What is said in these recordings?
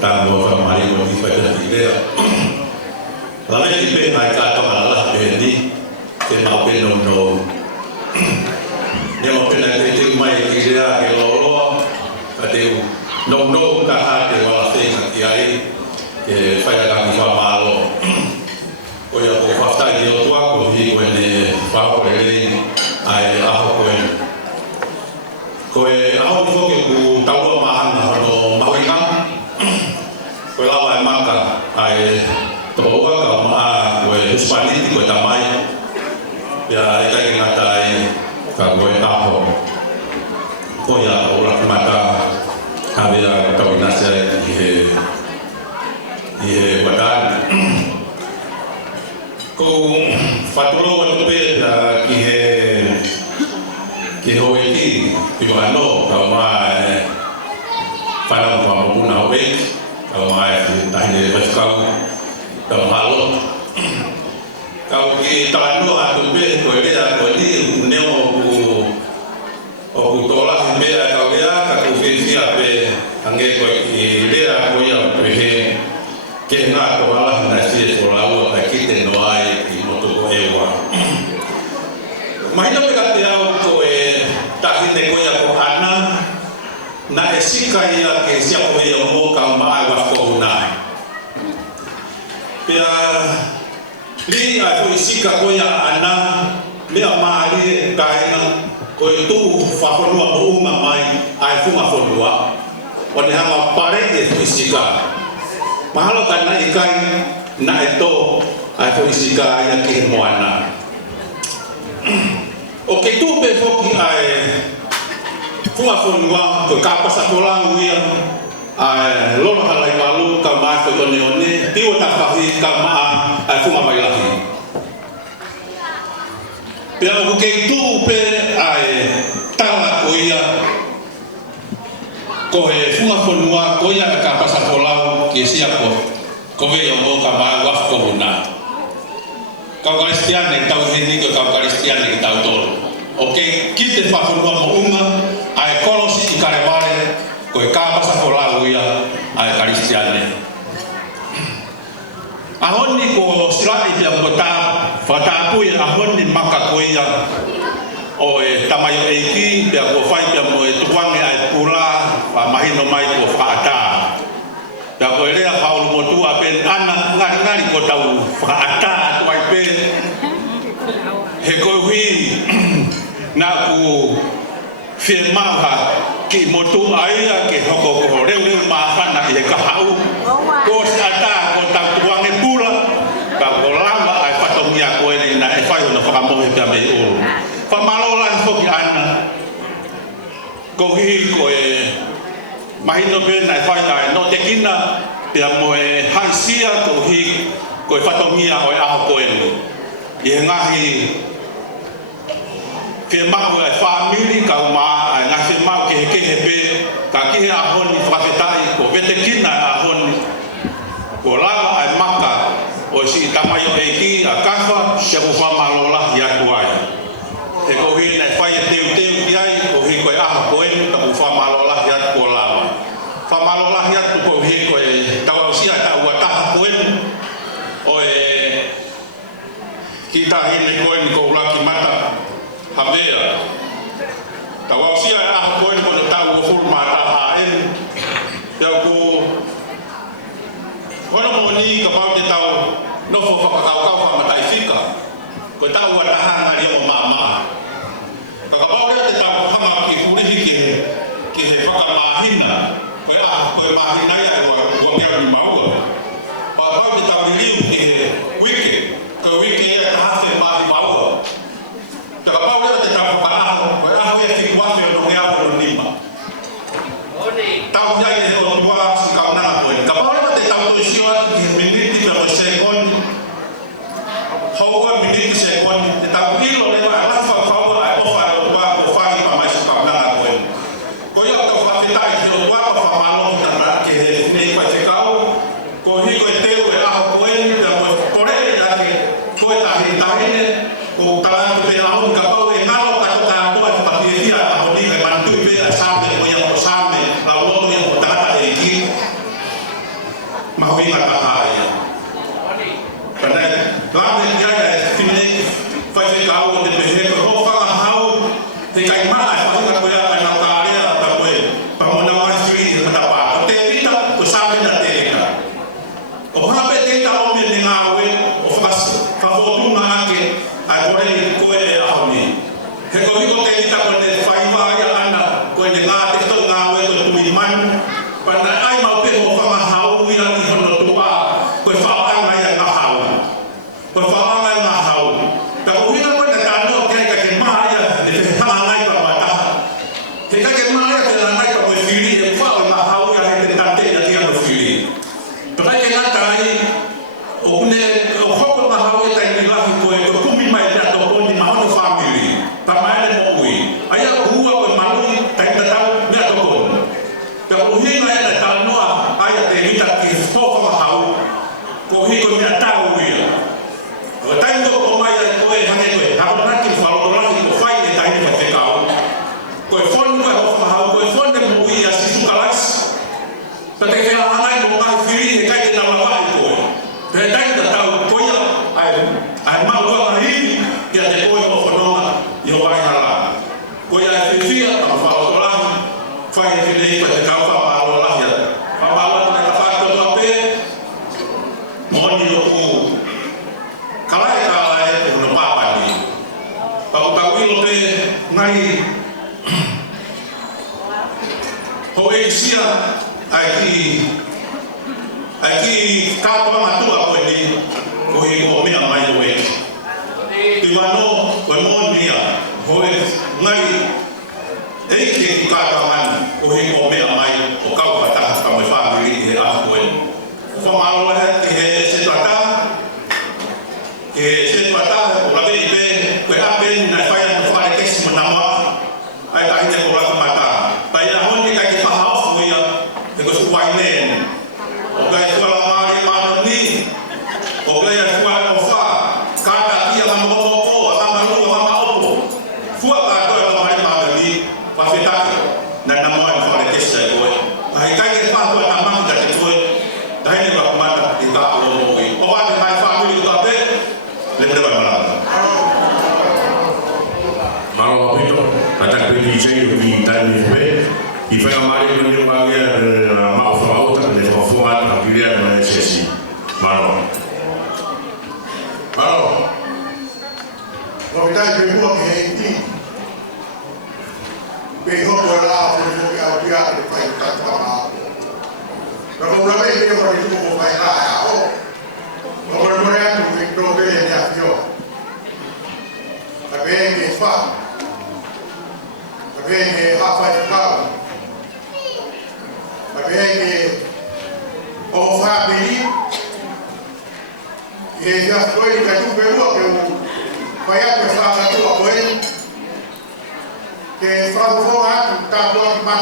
ta mo fa mari mo di fa de idea la me di pe mai ka to ala pe ni ke ma pe no ne mo pe na te mai idea ke lo ka te no ka ha te wala te ki ai ke fa ka mi fa malo o ya ko fa ta di o tua ko vi ko ne fa ko le ai a ko ko e a ho ko ke ku ta lo ma han no ma wi ka ko la wa ma ka ai to wa ka ma ko e hispanic ko ta mai ya e ka ki ngata ai ka ko e a ho ko ya o la ma ta habia ta ina se e wadan ko faturo wa pe da ki ho iki ki ba no ka ma fa na ko mo na we ka ma ta ni ba ka ka ma lo ka ki ta no a tu pe ko le da ko ni ne o ku to la be ka ya ka ku fi pe ange ko ki le da ko ya pe ke na to ala na si so la o ta ki te no ai ki mo to ko e wa mai no pe ka te au ko e ta ki te ko ya ko ana na e sika ia ke sia ko e mo ka ma wa ko na pe li a ko sika ko ya ana me ma ali ka ina ko tu fa ko no o ma mai ai fu ma fo lua o ne ha ma pare e sika mahalo kana ikai na eto ai ko isika ia ki moana o ke tu pe foki ai funga fonua ko ka pasa kola uia ai lono halai malu ka mai ko tone one tiwa ta fahi ka ma ai funga mai lahi pe o ke tu pe ai tala ko ia ko e funga fonua ko ia ka pasa kola ke sia ko ve yo mo ka ma wa ko na ka kristiane ta ni ko ka kristiane ta to okay kite fa ko mo uma ai kolosi i karevare ko e ka pasa ko la uia ai kristiane ahoni ko sila i pia ko ta fa ta pu i ahoni maka ko ia o e tamayo e ki pia ko fai pia mo e tuange ai pula pa mahino mai ko fa ta da ko rea Paulo motua pen ana ngari ko tau faata to ai pe he ko wi na ku firma ki motu ai ke hoko ko reu ma fana e ka hau ko ata ko tau tuange pula ka ko lama ai patomia ko ni na e fai no fa mo he pe o fa malolan fo ki ana ko hi ko e mahino pe na fai ai no te kina pe mo e haisia ko hi ko fatongia o a ko en e ngahi ke ma o family ka ma na se ma ke pe ka ki a honi fatetai ko te kina a honi ko la ai maka o si tamayo e ki a kafa se ko fa malola ya ko ai e ko hi na fai te ki ai ko hi ko a ko en ka fa malola ya ko la famalola ya ko hi ko e tawa sia ta wa ta ko en o e kita hile ko en ko la ki mata habea tawa sia a ko en ko ta wo forma ta ha en ya ko kono mo ni ka pa te taw no fo fa ka fa mata fika ko ta wa ta ha ngari mo mama ka pa te taw ha ma ki furi ki he fa ka mahina ko mahina ya ko ke ni mau pa pa ta liu ke wiki ko wiki ya ha se ma di mau ta pa te ta pa ko ya fi wa se no ya ko ni ma oni ta ya ni ko tua si ka na ko ka pa te ta to si wa ki miniti pe se kon how ko miniti se kon te ta ki lo le wa fa fa ko ai o fa ko fa ki pa mai si ka na ko ya ka fa te ta ki lo wa pa fa malo ta ke ni pa te ka ko hi ko te o a ko en te mo pore ya ke ko ta ni ko ta te la un ka pa e ngalo ka ka ko pa ti dia a ho ni ka man tu pe a sa me ko ya ko sa me la lo ni ko ta ta e ki mahuinga kahaya. Pada lama dia sini faz kau de pehe ko fa hau te kai ma fa ka ko ya na ka ya ta ko pa mo na ma siri ta pa te vita ko sa me na te ka o ha pe te ta o me ni ngawe o fa vo tu na ke a ko le ko e a ho ni he ko vi ko te vita ko te fa i va ya ana ko ni nga te to ngawe to tu i man pa na ai ma pe o fa ma hau wi na ni ho no tu a ko fa ai ma ya na hau ko fa ma na hau ta ko wi na ko na ta no ke ka ke ma ya de te ta ngai pa ma ta te ka ke ma ya te na ngai pa ko fili e fa ma hau ya he te ta te ya ti no fili to ka ke na ta ai o ne o ho ko ma hau e ta ni la ko e ko mi mai ta to ko ni ma no family ta ma le mo wi ai a hu ko ma no ta ta ta me to ko ta ko hi na ya ta no ai te ni ta ki to ko ma hau ko hi ko mi ta wi o tanto ko mai ko e hange ko ha ko na ki fa o la ki ko fai de tai ko te ka ko e fon ko ho fa ko e fon de mo wi asi su kalas ta te ke ha nai mo mai firi e kai na ma vai ko te tai ta ta ko ya ai ma ko ma ri ya te ko o no yo vai hala ko ya te fia ta fa o la fai e de ko te ka fa ma o la ya fa ma o na ka fa ko to pe mo ni o kalai kalai no papa ni pa pa wi lo pe ngai ho e sia ai ki ka to ma tu a ko ni o hi ko me mai o e ti va no ko mo ni a ho e ngai e ki ka ta man o hi ko me mai o ka pa ta ka mo fa ri e a ko e fa ma lo he ki he se ta e se pata o la vei be ko a ben na fa ya no fa ke si na ma ai ta ite ko la mata ta ya hon ni ka ki fa ha fu ya de ko su wai nen o ga su la ma ri ma no ni o ga ya fu a no fa ka ta ki ya ma mo ko a ma lu ma ma o fu a ka ko la ma ma ni fa fe ta na na mo fa ke sa ko ai ka ki fa ko ta ma ta ke ko dai ni ba ma ta ki ka o mo o wa de mai fa ni ko be le deva malata Malo apito kata pergi saya di tadi be I fai male con il bagger ma fa auta ne fa fuat a pigliare na sesi malo lo dai per uno che è di per ho la per che ha piato fai tanto ma però una vez che ho detto come fai là lo vorrei che non vede neanche io bene che fa bene che ha fatto bene che ho fatto e già poi che tu per uno che fai a fare la tua poi che fa un po' tutta la ma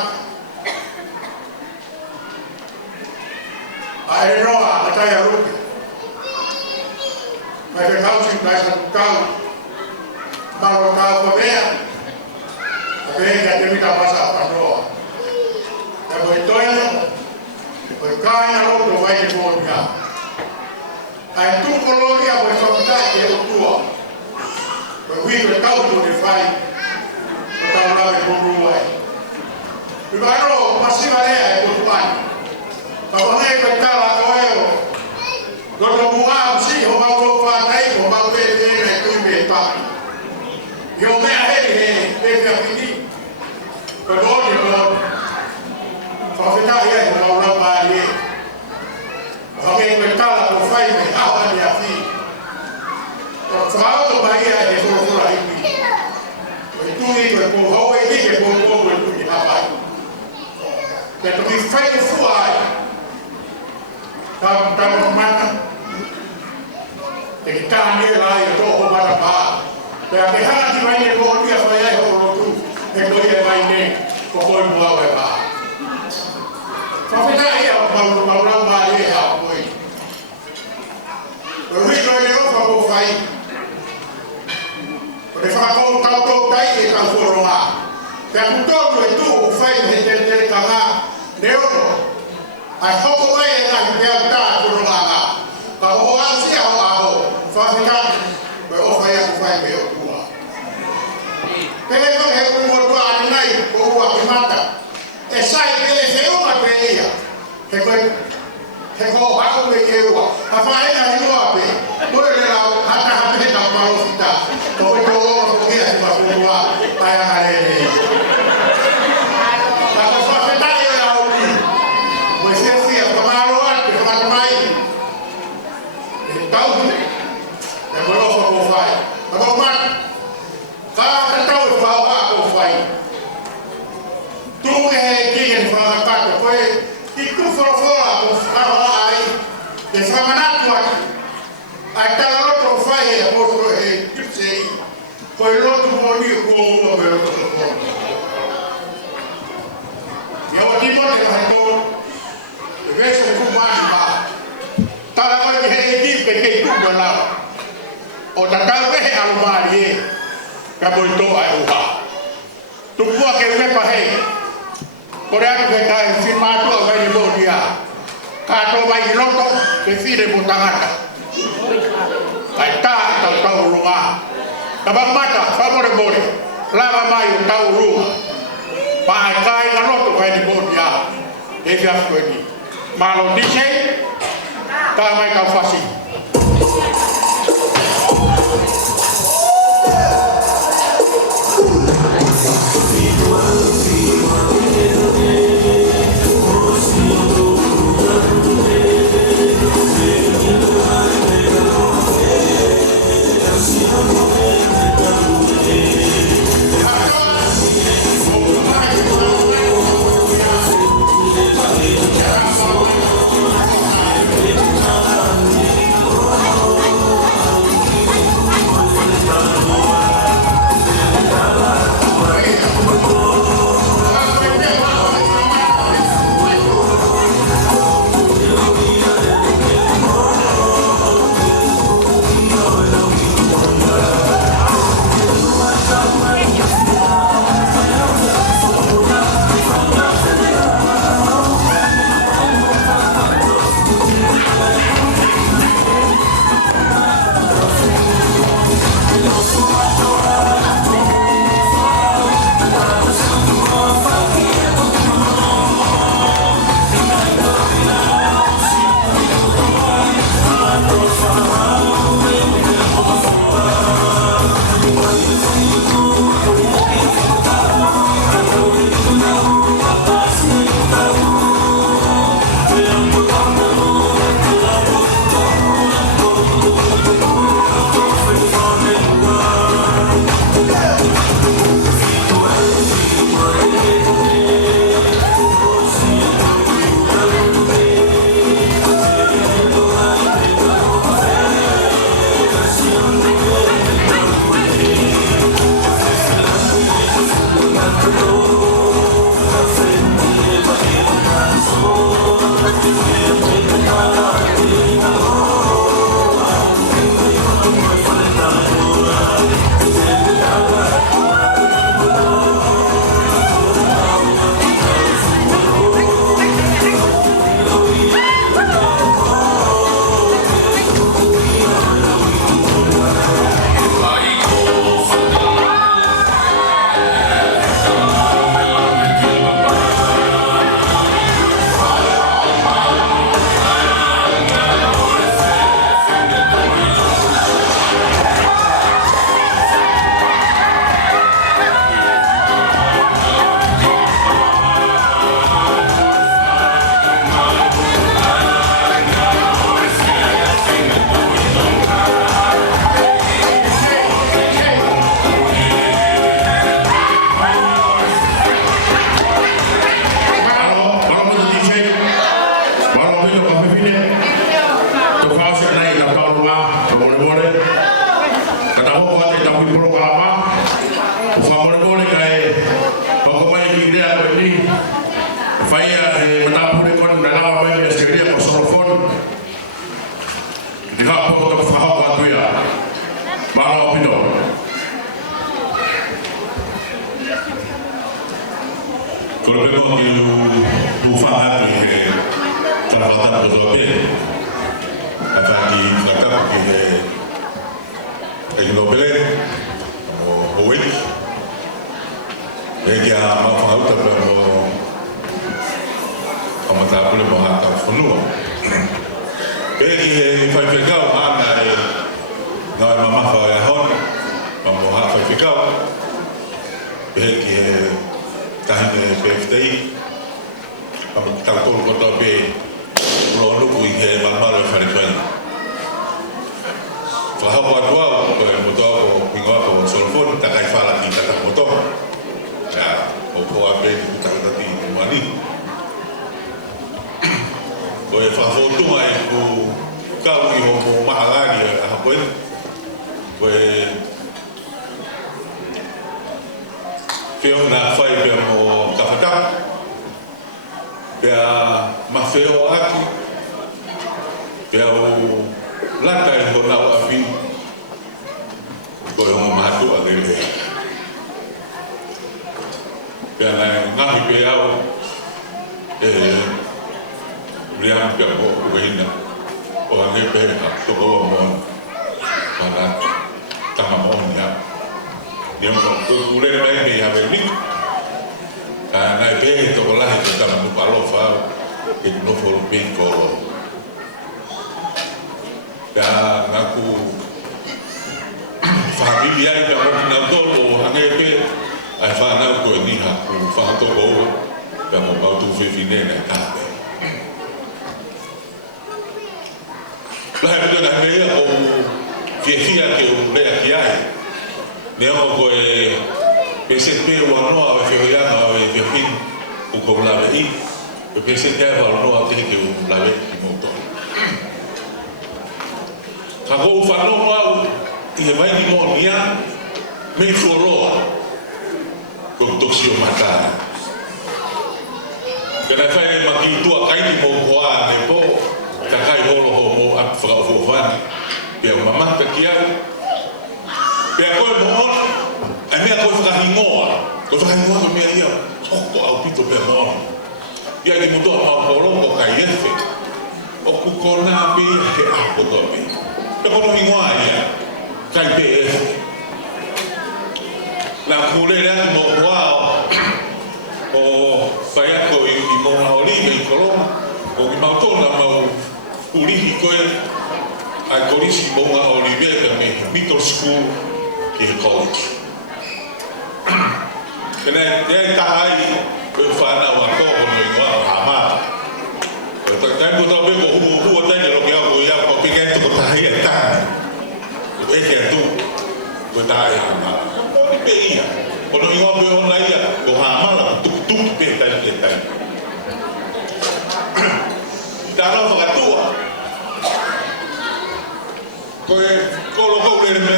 ai no a taglia rupi ma che causi dai sul Kalau kau berbeda, berbeda demi dapat apa doa. Kalau itu yang berkaya lalu doa itu bolehnya. Itu kalau dia berkata dia tua, begitu tahu tu defai, tahu lagi berbuat. Baru masih ada itu tuan. Kalau ni berkata kau, kalau buat sih, orang kau pakai, orang beda itu beda. Yo me ahead he fini pero yo fa fita ya no la bali o que inventala por fai me agua de afi o trabalho vai a de por aí tu ni por ho e que por tu ni apai pero me fai fuai tam mata que está ni lá e todo para pa Pero que hana ti vai ne ko dia fa ya ho tu e ko dia vai ne ko ko mo wa ba fa fa ta ya ba ra ba ye ha ko i ko ri ko ne ko ko fai ko fa ko ta to dai e ka ko ro ma te ku to ko tu fai ne te ka ma ne o ai ho ko mai na ke ta he ko ako me ke wa ha fa e na ni wa pe mo le la ha ta ha pe na ma ro fita ko to ko ke asi ma ko wa pa ya ha le ta ko fa fe ta ya o ni mo se si a ma ro a ke ma mai e ta u e mo lo ko fa ta ko ma ta ta u fa wa ko fa tu e ki en fa ka ko e ku fora ko fa ai e fa manatu aqui até o outro faz é moço é tipo sei foi o outro bonito com o meu outro e eu digo que vai todo vejo que mais ba tá lá que ele diz que tudo lá o da casa é a Maria que botou a uva tu pode que me pahe por aí que está em cima do vai de bom dia kato vai loto que fire botangata ai ta tau runga tabang mata favore bore lava mai tau runga pa kai na loto vai de bom dia e já foi ni malo dice ta mai ka fasi Quello che tu fai che la volta per bene, la fai la capa che è nobile o week e che ha fatto per whamata pule mo hata whanua. Peki he whaiwhekau ana e ngāi mamafa o ahona, ma mo hata whaiwhekau. Peki he tahine e PFTI, ma mo tākoro kotoa pe ulo nuku i he mamaro e wharewhaina. Whahapo atuau ko e motoa ko pingoa ko solofoni, takai whala ki tata motoa. O poa pe ni kutakatati i mani. Ko e whafotunga e ku kau i ho mo mahalari e hapoena. Ko e whio nga whai pia mo kawhataka. Pia mawheo aki. Pia o lata e ho nau api. Ko e ho mahatu a lele. Pia ngahi pe au riam pia mo uweina o hange pe ha toko o mo pana tama mo nia niam mo kule mai me ya veni na pe toko la he tama no palo fa e no for pe ko ya na ku familia i ka mo na do o hange pe ai fa na ko ni ha ku fa to ko ya mo ba tu fe fine na ka la he na me o fia ke o le ki ai ne o ko e PCP o no a fe ya na o e fin o ko la ve o PCP va no a te ke o la ve ki mo to ka ko fa no ma i e vai ni mo nia me foroa ko toksio mata kana fai ma ki tua kai ni mo hoa ne po ta kai holo ho mo a fra fo van pe mama ta kia pe ko mo a me ko fra hingoa ko me ia ko au pito pe mo ia ni mo to ma holo ko kai efe o ku ko na pe he a ko to pe ko no hingoa ia kai pe la kule le mo wow o fai ko i mo na olive i koloma o i mau tona mau urihi koe ai korisi mo na olive me middle school ki college kena e tahai o fana wa ko no i wa hama o ta kai mo ta be ko hu ta ni lo ke ko ya ko pe ke to tahai ta e ke tu ko tahai hama peia o no ingo pe ona ia ko hamala tuk pe tai tara fa tua ko lo ko le me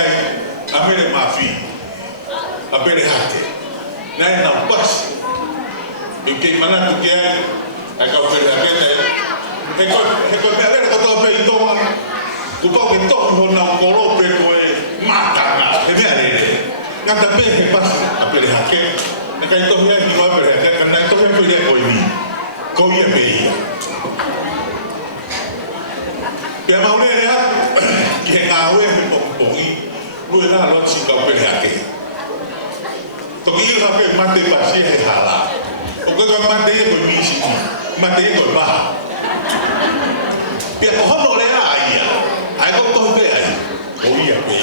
ai a me le mafi a pere hate nai na pas e ke mana tu ke ai ka pere hate e ko me ale ko to pe to ku to ke to ho na ko lo pe ko e mata na e me ale ngata pe he pas a pere hake na kai to ia ki wa pere hake na to ia pere ko ni ko ia pe ia mau le ha ki nga we mo pongi lu la lo si ka pere hake to ki ha pe mate pa si he hala o ko mate ko ni si mate ko ba ia ko hono le ai ko to pe ai ko ia pe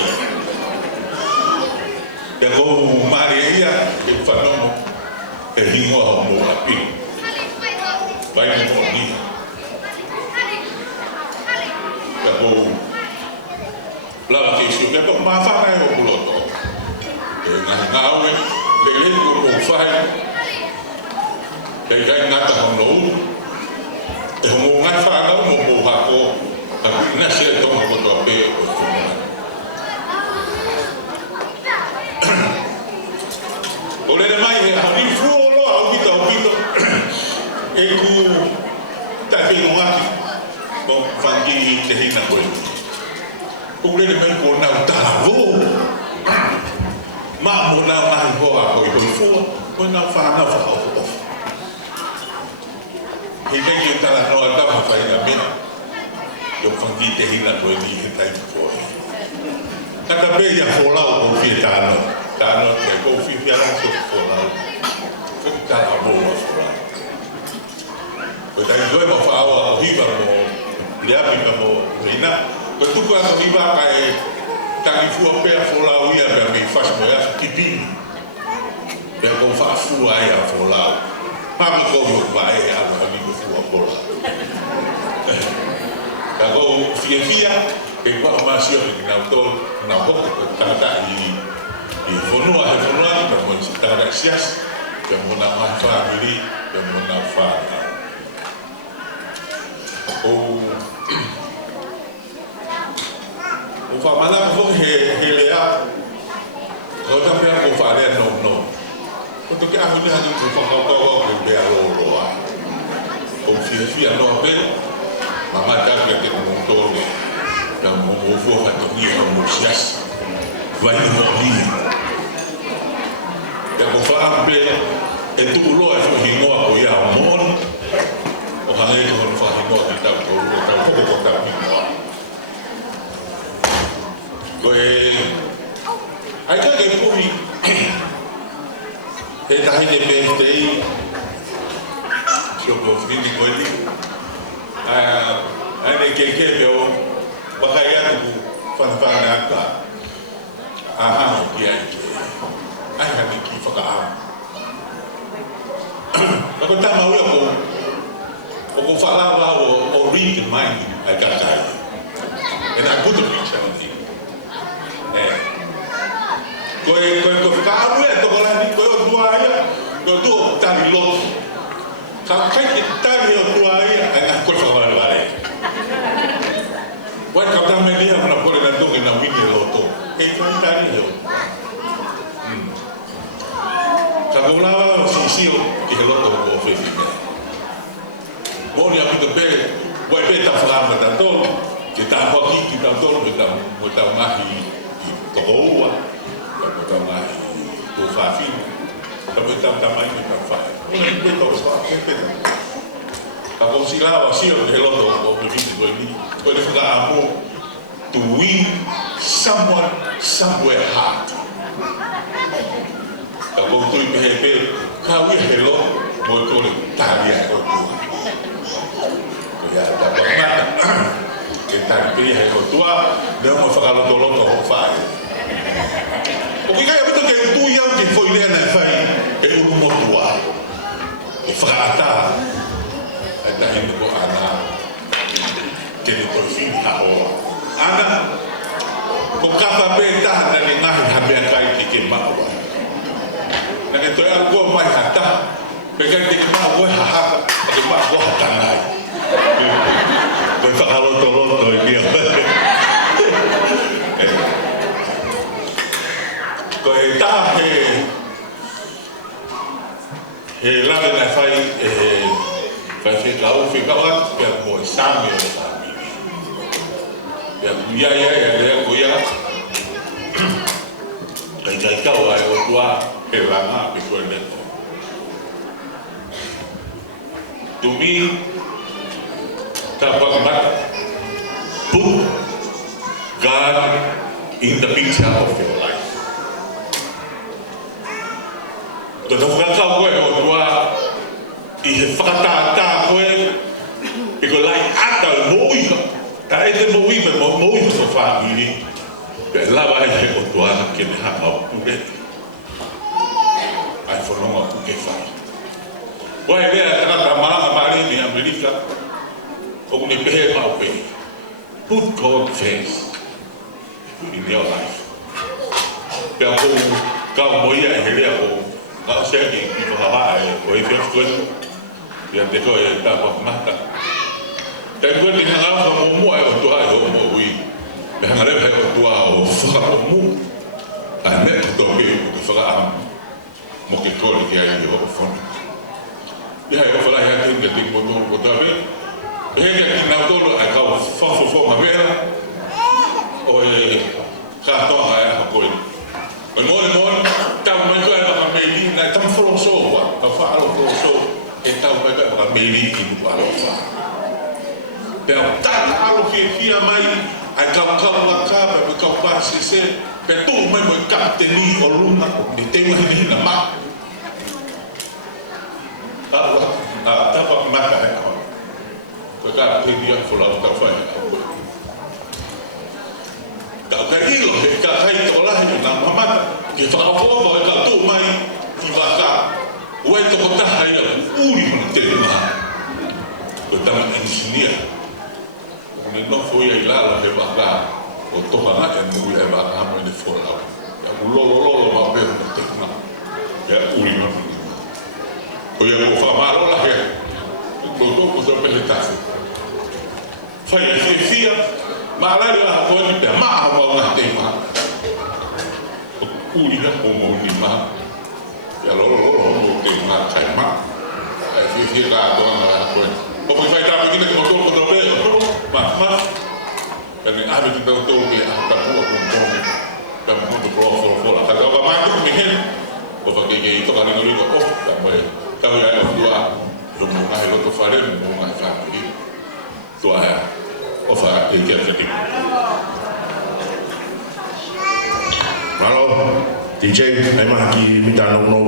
ya ko Maria e fanomo e hingo a mo api vai mo ni ya ko la ke si ke ko ma fa na o puloto e na we le ko fai e kai na ta no e mo nga fa na mo ha ko a na se to mo to pe o le mai he ani fuolo au kita e ku ta fe no aki bo fangi te hina ko o le mai ko na ta vo ma mo na mai ho a ko i fu ko na fa o he te ki ta na no ta fa ina me yo fangi te hina ko ni he tai ko kata pe ya fola o fi ta no ke ko fi ya no ko fola ko ta bo fola Ko tai doi mo whaawa o hiwa mo lea pipa mo reina. Ko tuku ako hiwa kai tangi fua pea wholau ia mea mi whas mo ea kipini. Pea ko whaafua ia wholau. Pama ko mo pae ea ma mi ko fua wholau. Ka ko fia ke kwa masio ki na to na hoko ko tata i whonua he whonua ki mo si tata sias ke mo na mai family ke mo na whana. O whamana ko he lea ko ta pia ko whare no ko to ke ahu ni hanu ko whakakau ko bea roa ko fia no pe mama ta ke ko tole na mo fo ha to ni mo sias vai no ni ya ko fa ambe e tu lo e fo hingo ko ya mon o ha le ko fa hingo ki ta ko ta ni ko ai ka ke ko mi e ta hi de birthday so ko fi ni ko ni ai ke yo bakaya tu fan ka aha dia ai ha ki faka ko ta mau ko fala wa o read mind ai ka tai and I put the picture on it ko ka amu e to la ni ko dua ya ko tu ta ni lo ka kai ki ta ni o dua ya ai ko fa wala vale wai ka ta me dia na pole na donge na wini loto e ko ta ni yo ka ko la si ki loto ko fe fi mo ni a ko be wai be ta fa ma ta to ki ta ho ki ta to mo ta ma hi to wa ko ta ma to fa fi ta mo ta ma ni ta fa ni to fa ke ka ko si la wa si o ke loto ko be ni ko le fa amo to win someone somewhere hard. Ka ko tu me he ka wi hello mo ko le talia ko tu. Ko ya ta pa ma ke ta pe he ko tu a de mo fa lo to fa. O ki ka ya beto ke tu ya ke foi le na fai e u mo tua. E fa ata ata he ko ana ke le to fi ha o. Ana ko kapa pe ta na ni ngahi habe kai ki ke ma wa na ke to ya ko mai hata pe ke ki ma wa ha ke ma wa ta nai ko ta halo to dia ko ta he la na fai fa fi ka wa pe mo sami ya ko ya kai ka wa o tua e la na pe ko le to me ta pa ma put God in the picture of your life to ta ka ko o tua i he fakata ko e ko lai ata mo ta e te mo so family pe la va e ko to ana ke ha pa pure ai fo no ku ke fa wa e le ta ma ni America o ni pe ma pe put God first in your life pe ko ka mo ya e le ko ka se ki ko ha e ko e ko ya te ko e ta pa mata te ko ni ha mo mo e to ha ho mo wi me ha le ha to o fa mo a me to ke ko fa mo ke ko ni ya yo fo ya yo fa la ya te ke mo to ko ta be e ke ki na to a ka fa ma vera o e ka to ha ya ko ni mo ta mo ko na me ni na ta fo so wa ta fa ro so e ta mo ka me ni ki wa ro fa pero tata alo fia mai ai kau la kapa pe kau pasi se pe tu mai mo kapteni o luna ni te mai na ma ta pa mata ia folau ta fai ka ka ilo ka kai to la ni na mamata ke fa ko ba ka tu mai ki va ka wai to ta hai uri mo te ma ko ta ma engineer ne no foi ai la le va ka o to pa na e mu e va ka mo ni folau ya lo va be te ma ya uri mo ko ya ko fa ma la he ko so pe le tasse fai sia ma la ri ha ko ni te ma ma na te ma uri na ko mo ni ma ya lo mo te ma kai ma sia ka do na ko o ko fai ta pe ni ko to be ma ni ave tu to ke a ka ko ko ka mo to pro fo la ka ga ma to mi hen o fa ke to ka ni ko o ka mo ta ya no dua lo mo ka lo to fare mo ma fa ni to a o fa e ke te Malo, DJ, ai maha ki mita no